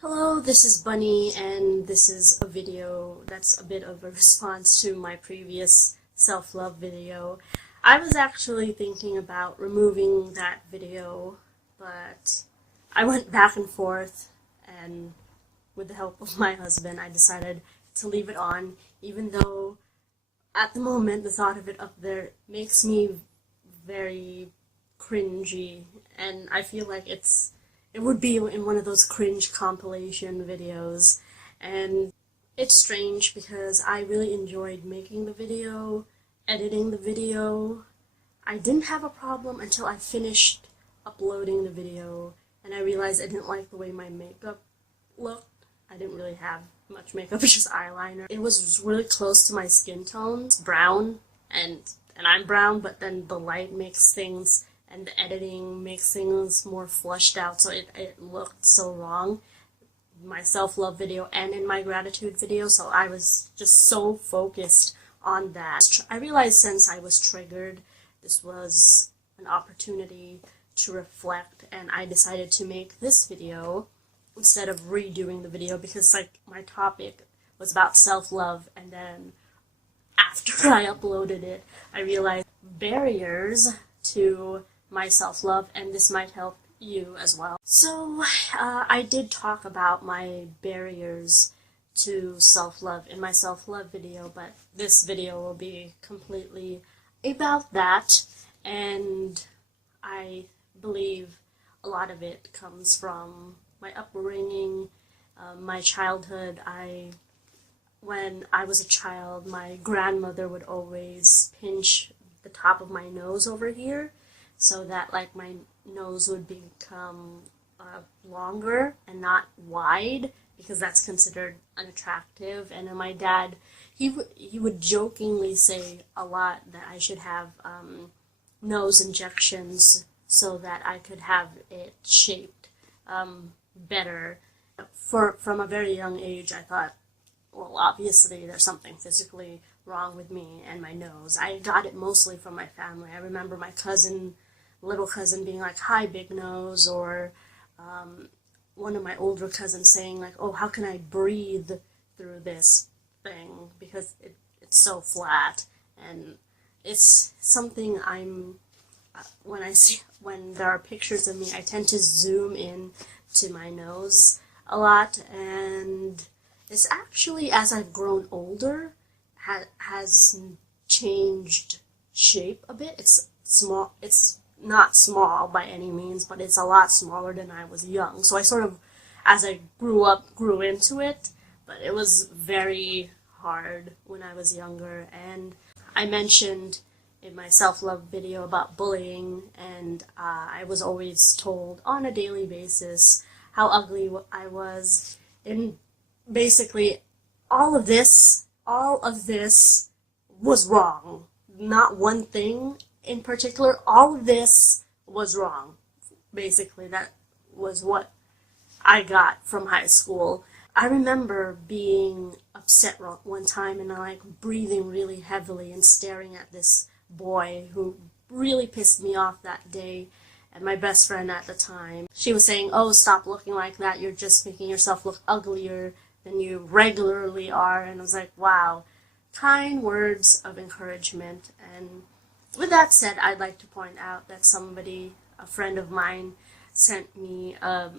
Hello, this is Bunny, and this is a video that's a bit of a response to my previous self-love video. I was actually thinking about removing that video, but I went back and forth, and with the help of my husband, I decided to leave it on, even though at the moment the thought of it up there makes me very cringy, and I feel like it would be in one of those cringe compilation videos, and it's strange because I really enjoyed making the video, editing the video. I didn't have a problem until I finished uploading the video, and I realized I didn't like the way my makeup looked. I didn't really have much makeup, just eyeliner. It was really close to my skin tone. It's brown, and I'm brown, but then the light makes things and the editing makes things more flushed out, so it looked so wrong. My self-love video and in my gratitude video, so I was just so focused on that. I realized since I was triggered, this was an opportunity to reflect, and I decided to make this video instead of redoing the video because my topic was about self-love, and then after I uploaded it, I realized barriers to my self-love, and this might help you as well. So I did talk about my barriers to self-love in my self-love video, but this video will be completely about that, and I believe a lot of it comes from my upbringing, my childhood. When I was a child, my grandmother would always pinch the top of my nose over here, so that my nose would become longer and not wide, because that's considered unattractive. And then my dad, he would jokingly say a lot that I should have nose injections so that I could have it shaped better. From a very young age, I thought, well, obviously there's something physically wrong with me and my nose. I got it mostly from my family. I remember my little cousin being like, "Hi, big nose," or one of my older cousins saying "Oh, how can I breathe through this thing because it's so flat." And it's something when there are pictures of me, I tend to zoom in to my nose a lot, and it's actually, as I've grown older, has changed shape a bit. It's small. It's not small by any means, but it's a lot smaller than I was young. So I sort of, as I grew into it, but it was very hard when I was younger. And I mentioned in my self-love video about bullying, and I was always told on a daily basis how ugly I was. And basically, all of this was wrong. Not one thing in particular, all of this was wrong. Basically, that was what I got from high school. I remember being upset one time and breathing really heavily and staring at this boy who really pissed me off that day, and my best friend at the time. She was saying, "Oh, stop looking like that, you're just making yourself look uglier than you regularly are." And I was like, wow, kind words of encouragement. And with that said, I'd like to point out that a friend of mine, sent me a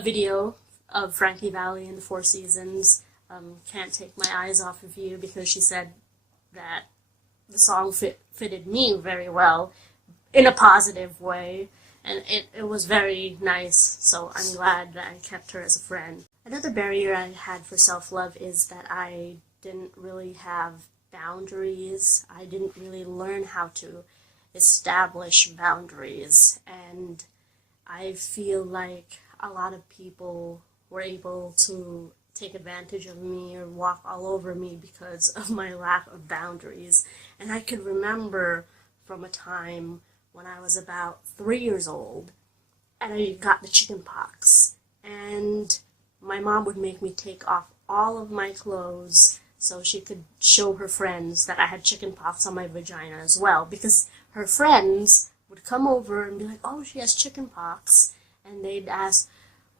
video of Frankie Valli and the Four Seasons, Can't Take My Eyes Off of You, because she said that the song fitted me very well in a positive way, and it was very nice, so I'm glad that I kept her as a friend. Another barrier I had for self-love is that I didn't really have boundaries. I didn't really learn how to establish boundaries, and I feel like a lot of people were able to take advantage of me or walk all over me because of my lack of boundaries. And I could remember from a time when I was about 3 years old, and I got the chicken pox, and my mom would make me take off all of my clothes so she could show her friends that I had chicken pox on my vagina as well, because her friends would come over and be like, "Oh, she has chicken pox," and they'd ask,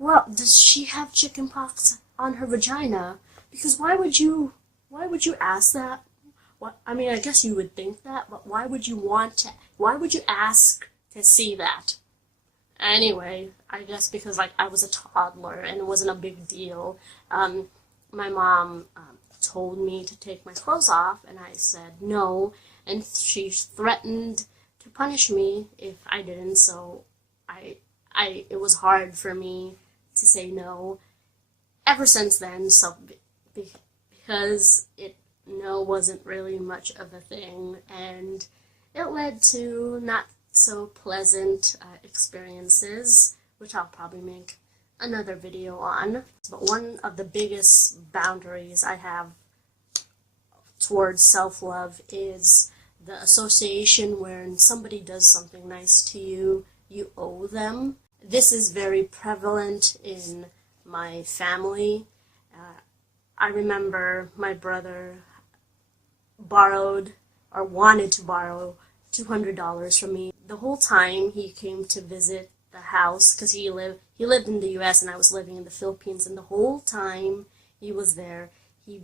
well, does she have chicken pox on her vagina? Because why would you ask that? What, I mean, I guess you would think that, but why would you ask to see that? Anyway, I guess because like I was a toddler and it wasn't a big deal. My mom told me to take my clothes off, and I said no, and she threatened to punish me if I didn't. So it was hard for me to say no. Ever since then, so because no wasn't really much of a thing, and it led to not so pleasant experiences, which I'll probably make another video on. But one of the biggest boundaries I have towards self-love is the association when somebody does something nice to you, you owe them. This is very prevalent in my family. I remember my brother borrowed or wanted to borrow $200 from me. The whole time he came to visit the house, because he lived in the US and I was living in the Philippines, and the whole time he was there, he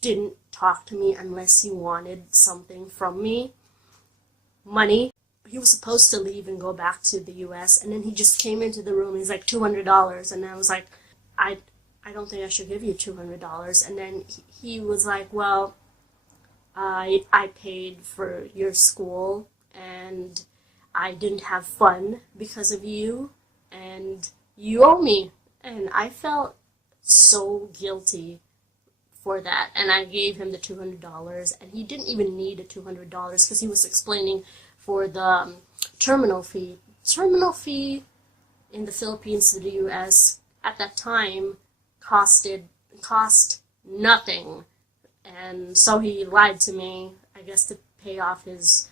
didn't talk to me unless he wanted something from me. Money. He was supposed to leave and go back to the US, and then he just came into the room. He's like, $200, and I was like, I don't think I should give you $200. And then he was like, well, I paid for your school, and I didn't have fun because of you, and you owe me. And I felt so guilty for that, and I gave him the $200, and he didn't even need the $200 because he was explaining for the terminal fee. Terminal fee in the Philippines to the US at that time cost nothing. And so he lied to me, I guess, to pay off his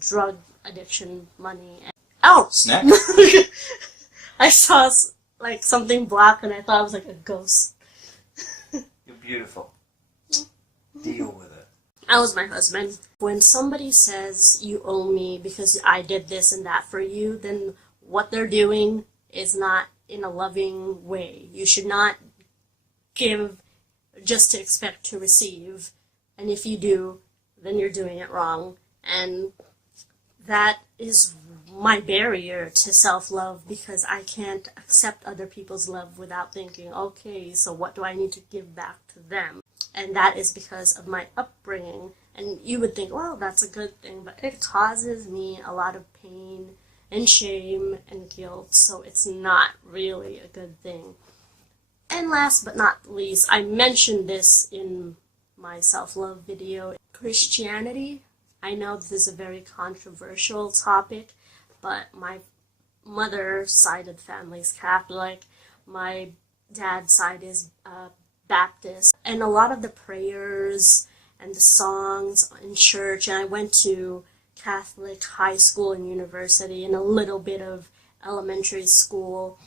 drug addiction money. Oh! Snack? I saw like something black and I thought it was like a ghost. You're beautiful. Deal with it. That was my husband. When somebody says you owe me because I did this and that for you, then what they're doing is not in a loving way. You should not give just to expect to receive. And if you do, then you're doing it wrong. And that is my barrier to self-love, because I can't accept other people's love without thinking, okay, so what do I need to give back to them? And that is because of my upbringing. And you would think, well, that's a good thing, but it causes me a lot of pain and shame and guilt, so it's not really a good thing. And last but not least, I mentioned this in my self-love video, Christianity. I know this is a very controversial topic, but my mother's side of the family is Catholic, my dad's side is Baptist, and a lot of the prayers and the songs in church, and I went to Catholic high school and university and a little bit of elementary school,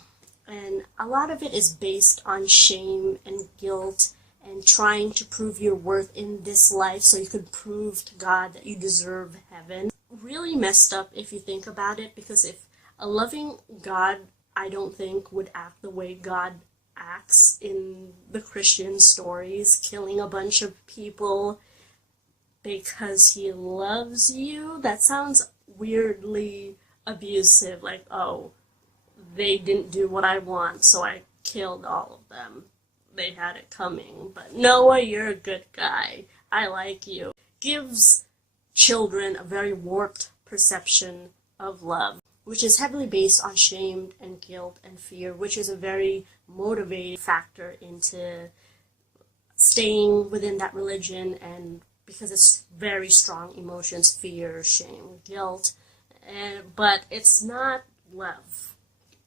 and a lot of it is based on shame and guilt and trying to prove your worth in this life so you could prove to God that you deserve heaven. Really messed up if you think about it, because if a loving God, I don't think, would act the way God acts in the Christian stories, killing a bunch of people because he loves you. That sounds weirdly abusive, like, oh, they didn't do what I want, so I killed all of them. They had it coming. But Noah, you're a good guy. I like you. Gives children a very warped perception of love, which is heavily based on shame and guilt and fear, which is a very motivating factor into staying within that religion, and because it's very strong emotions, fear, shame, guilt, but it's not love.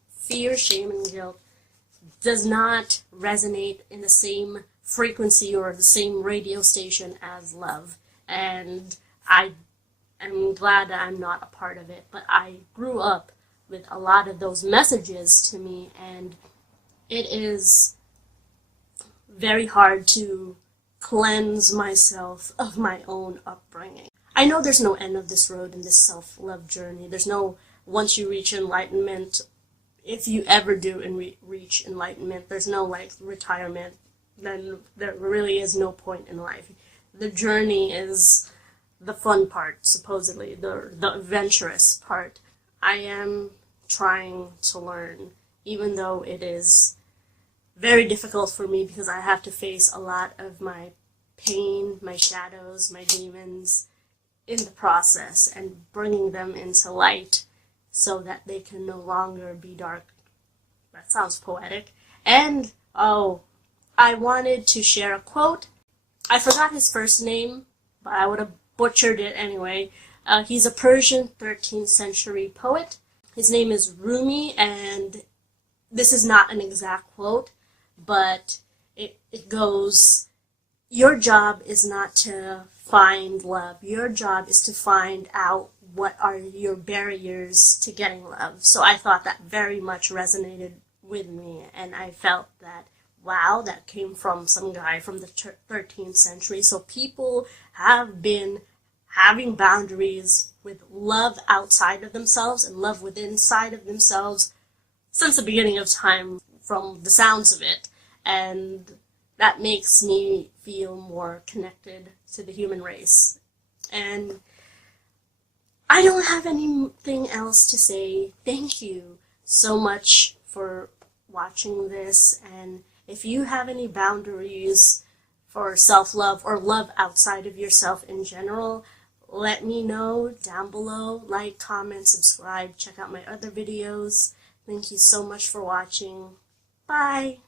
Fear, shame, and guilt does not resonate in the same frequency or the same radio station as love, and I am glad that I'm not a part of it, but I grew up with a lot of those messages to me, and it is very hard to cleanse myself of my own upbringing. I know there's no end of this road in this self-love journey. There's no, once you reach enlightenment, if you ever do and reach enlightenment, there's no like retirement, then there really is no point in life. The journey is the fun part, supposedly, the adventurous part. I am trying to learn, even though it is very difficult for me because I have to face a lot of my pain, my shadows, my demons in the process, and bringing them into light so that they can no longer be dark. That sounds poetic. And, oh, I wanted to share a quote. I forgot his first name, but I would have butchered it anyway. He's a Persian 13th century poet. His name is Rumi, and this is not an exact quote, but it goes, your job is not to find love. Your job is to find out what are your barriers to getting love. So I thought that very much resonated with me, and I felt that, wow, that came from some guy from the 13th century. So people have been having boundaries with love outside of themselves and love within inside of themselves since the beginning of time, from the sounds of it. And that makes me feel more connected to the human race. And I don't have anything else to say. Thank you so much for watching this. And if you have any boundaries for self-love or love outside of yourself in general, let me know down below. Like, comment, subscribe, check out my other videos. Thank you so much for watching. Bye!